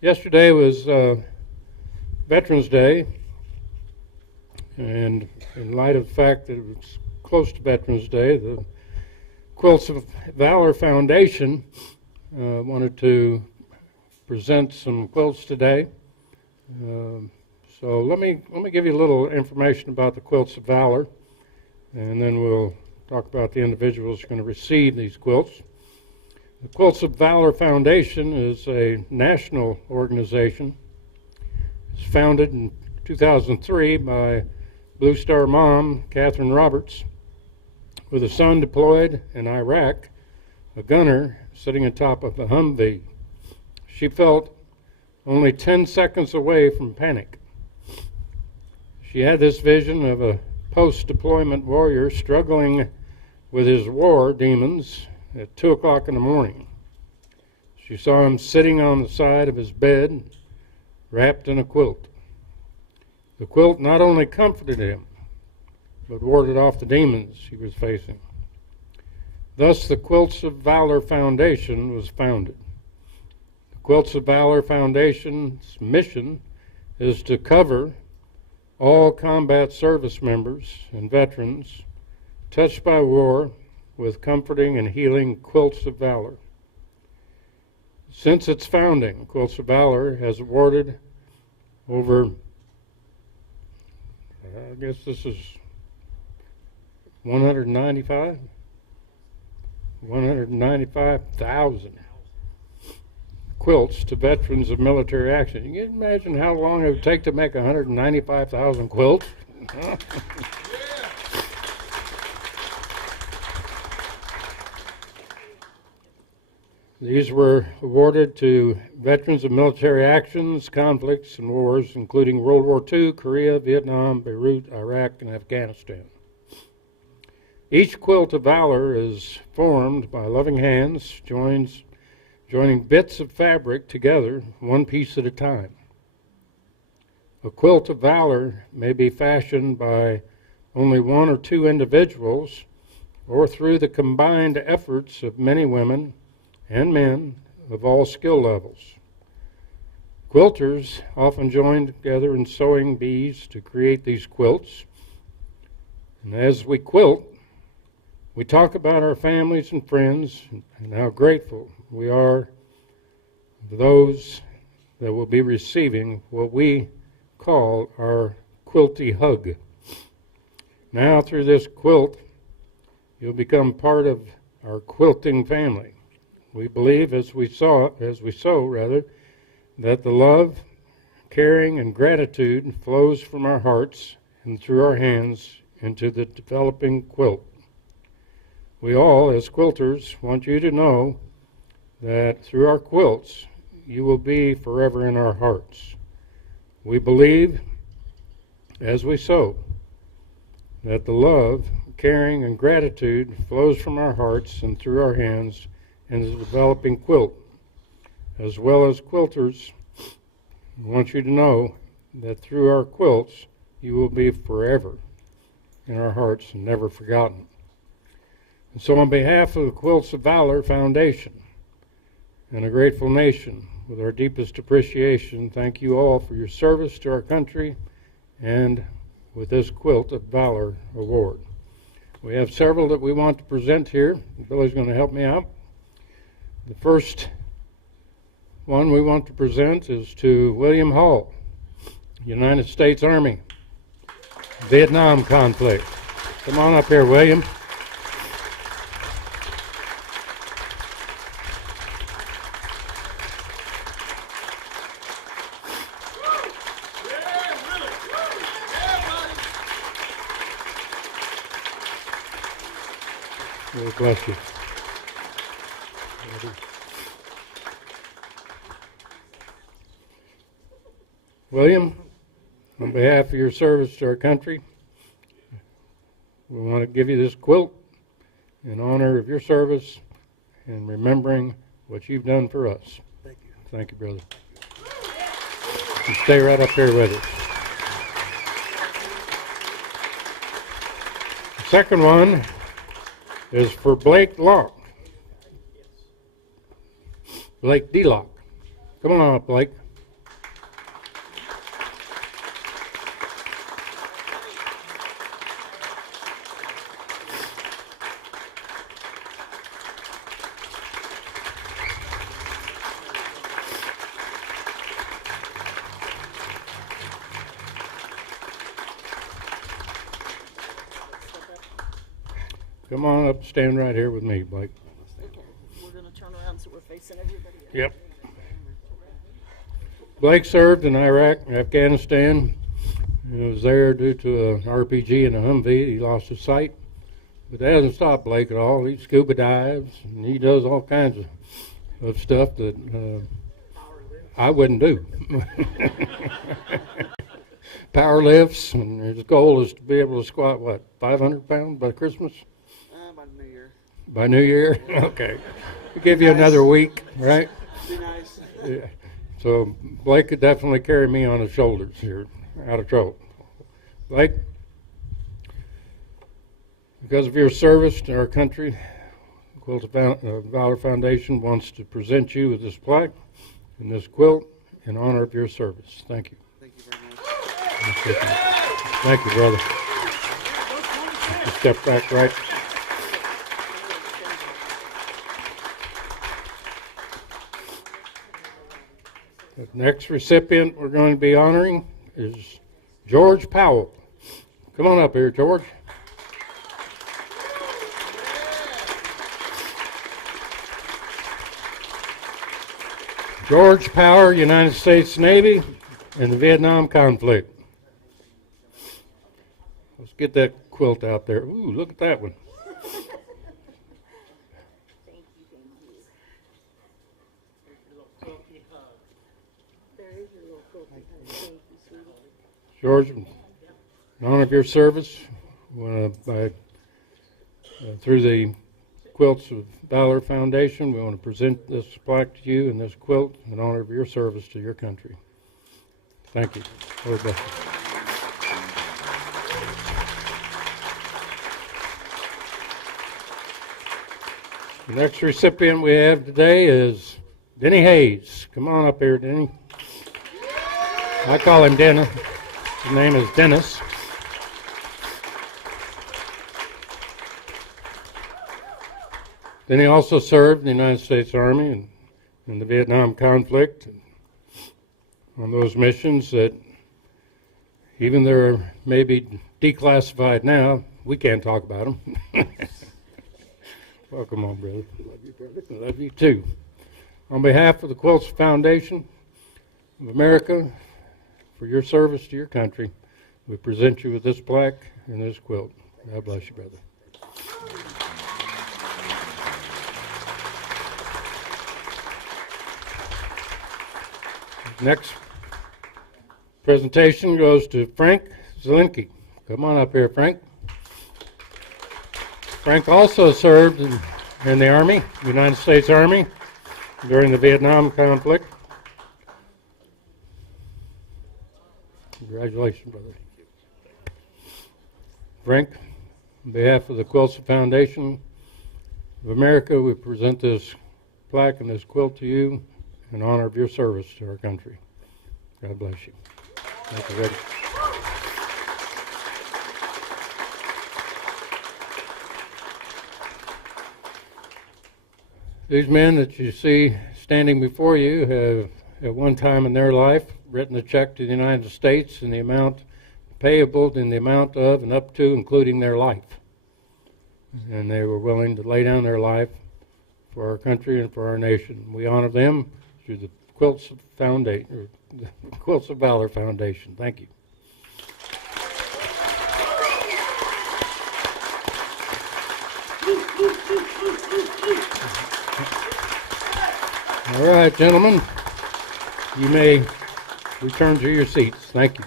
Yesterday was Veterans Day, and in light of the fact that it was close to Veterans Day, the Quilts of Valor Foundation wanted to present some quilts today. So let me give you a little information about the Quilts of Valor, and then we'll talk about the individuals who are going to receive these quilts. The Quilts of Valor Foundation is a national organization. It's founded in 2003 by Blue Star mom, Catherine Roberts, with a son deployed in Iraq, a gunner sitting atop of a Humvee. She felt only 10 seconds away from panic. She had this vision of a post-deployment warrior struggling with his war demons at 2 o'clock in the morning. She saw him sitting on the side of his bed, wrapped in a quilt. The quilt not only comforted him, but warded off the demons he was facing. Thus, the Quilts of Valor Foundation was founded. The Quilts of Valor Foundation's mission is to cover all combat service members and veterans touched by war with comforting and healing quilts of valor. Since its founding, Quilts of Valor has awarded over, I guess this is 195,000 quilts to veterans of military action. You can imagine how long it would take to make 195,000 quilts? These were awarded to veterans of military actions, conflicts, and wars, including World War II, Korea, Vietnam, Beirut, Iraq, and Afghanistan. Each quilt of valor is formed by loving hands, joining bits of fabric together, one piece at a time. A quilt of valor may be fashioned by only one or two individuals, or through the combined efforts of many women and men of all skill levels. Quilters often join together in sewing bees to create these quilts. And as we quilt, we talk about our families and friends and how grateful we are to those that will be receiving what we call our quilty hug. Now, through this quilt, you'll become part of our quilting family. We believe, as we sow, that the love, caring, and gratitude flows from our hearts and through our hands into the developing quilt. We all, as quilters, want you to know that through our quilts, you will be forever in our hearts. We believe, as we sow, that the love, caring, and gratitude flows from our hearts and through our hands in the developing quilt. As well as quilters, we want you to know that through our quilts, you will be forever in our hearts and never forgotten. And so on behalf of the Quilts of Valor Foundation and a grateful nation, with our deepest appreciation, thank you all for your service to our country and with this Quilt of Valor Award. We have several that we want to present here. Billy's going to help me out. The first one we want to present is to William Hall, United States Army, Vietnam conflict. Come on up here, William. Lord bless you. William, on behalf of your service to our country, we want to give you this quilt in honor of your service and remembering what you've done for us. Thank you. Thank you, brother. You stay right up here with us. The second one is for Blake Locke. Blake D. Locke. Come on up, Blake. Come on up, stand right here with me, Blake. Okay, we're going to turn around so we're facing everybody else. Yep. Blake served in Iraq and Afghanistan. He was there due to an RPG and a Humvee. He lost his sight. But that hasn't stopped Blake at all. He scuba dives, and he does all kinds of stuff that I wouldn't do. Power lifts, and his goal is to be able to squat, what, 500 pounds by Christmas? By New Year. By New Year? Okay. We'll give you another week, right? Be nice. Yeah. So Blake could definitely carry me on his shoulders here, out of trouble. Blake, because of your service to our country, the Quilts of Valor Foundation wants to present you with this plaque and this quilt in honor of your service. Thank you. Thank you very much. Thank you, brother. Just step back right. The next recipient we're going to be honoring is George Powell. Come on up here, George. George Powell, United States Navy in the Vietnam conflict. Let's get that quilt out there. Ooh, look at that one. George, in honor of your service, through the Quilts of Valor Foundation, we want to present this plaque to you and this quilt in honor of your service to your country. Thank you. Lord bless you. The next recipient we have today is Denny Hayes. Come on up here, Denny. I call him Dennis. His name is Dennis. Then he also served in the United States Army and in the Vietnam conflict on those missions that, even though they may be declassified now, we can't talk about them. Welcome on, brother. Love you, brother. I love you, too. On behalf of the Quilts Foundation of America, for your service to your country, we present you with this plaque and this quilt. God bless you, brother. Next presentation goes to Frank Zelinke. Come on up here, Frank. Frank also served in the Army, United States Army, during the Vietnam conflict. Congratulations, brother. Frank, on behalf of the Quilts Foundation of America, we present this plaque and this quilt to you in honor of your service to our country. God bless you. Thank you, Reggie. These men that you see standing before you have, at one time in their life, written a check to the United States in the amount payable in the amount of and up to including their life. And they were willing to lay down their life for our country and for our nation. We honor them through the Quilts of Valor Foundation. Thank you. All right, gentlemen, you may return to your seats. Thank you.